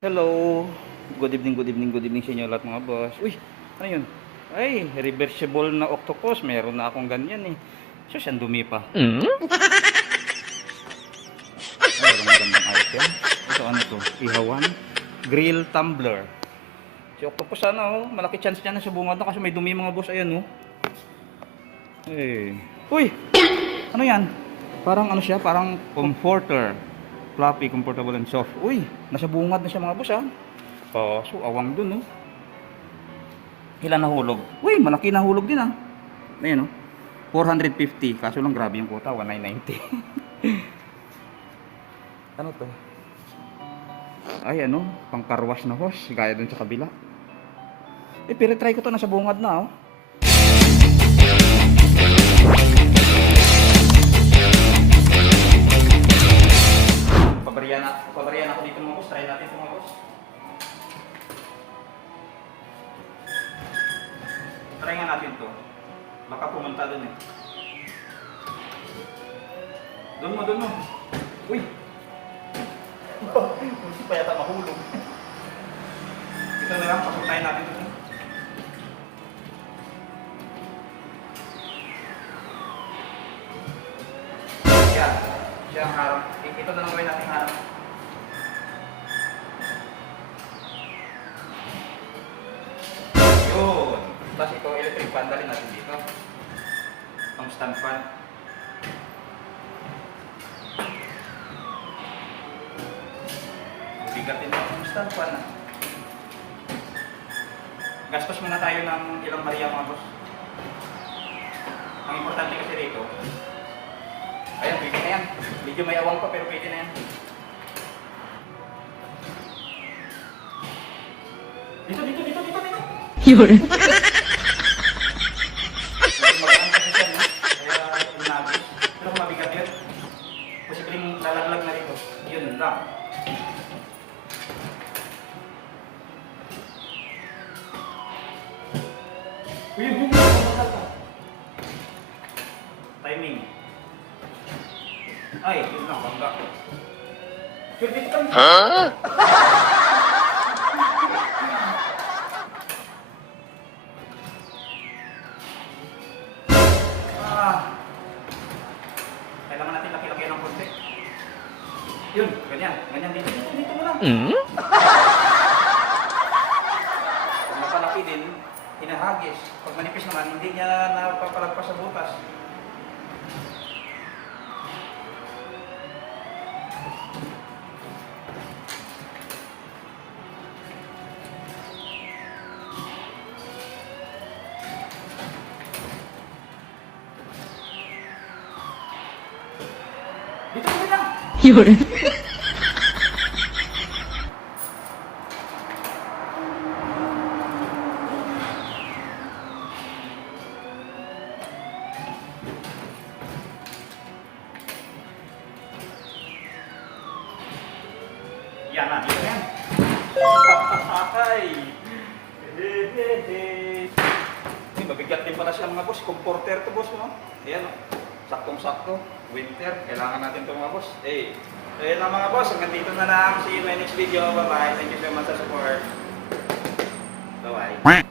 Hello. Good evening sa inyo lahat mga boss. Uy, ano yun? Ay, reversible na octopus. Meron na akong ganyan eh. So, siyang dumi pa. Ay, meron magandang item. Ito ano to? Ihawan. Grill tumbler. Si octopus sana oh. Malaki chance niya na sa bungad na kasi may dumi mga boss. Ayan oh. Hey. Uy! Ano yan? Parang ano siya? Parang comforter. Fluffy, comfortable and soft. Uy, nasa bungad na siya mga boss ha. So awang dun no. Ilan nahulog? Uy, malaki nahulog din ha. Ayan no. 450. Kaso lang grabe yung quota, 1990. Ano to? Ay ano, pang car wash na hose. Gaya dun sa kabila. Pero try ko to, nasa bungad na oh. Pabariyan ako dito mga boss. Try natin ito mga boss. Try nga natin ito. Baka pumunta dun eh. Doon mo. Uy! Hindi pa yata mahulog. Ito na lang, pasuntahin natin ito. Yan. Siya ang harap. Ito na lang gawin natin harap. Yun. Tapos ito, electric fan. Dali natin dito. Ang stand fan. Bigatin mo ang stand fan. Gastos muna tayo ng ilang Maria mga boss. Ang importante kasi rito, ayan, pwede na yan. Medyo may awang pa pero pwede na yan. Dito. Yun. Magandang kasi siya, no? Kaya inabis. Pero kung mabigat yun, posibleng lalaglag na rito. Yun lang. Uy, timing. Ay, yun lang, bangga. Pero dito kami. Kailangan natin laki-laki ng konti. Yun, ganyan dito mo lang. Pag napalaki din, hinahagis. Pag manipis naman, hindi niya napapalagpas sa butas. Dito lang. Yun. Yan na, dito yan. Ay! Mabigat din pala siya mga boss. Comforter to boss mo. Ayan o. Saktong-sakto. Winter. Kailangan natin ito mga boss. Ayan na mga boss. Hanggang dito na lang. See you in my next video. Bye-bye. Thank you so much sa support. Bye-bye.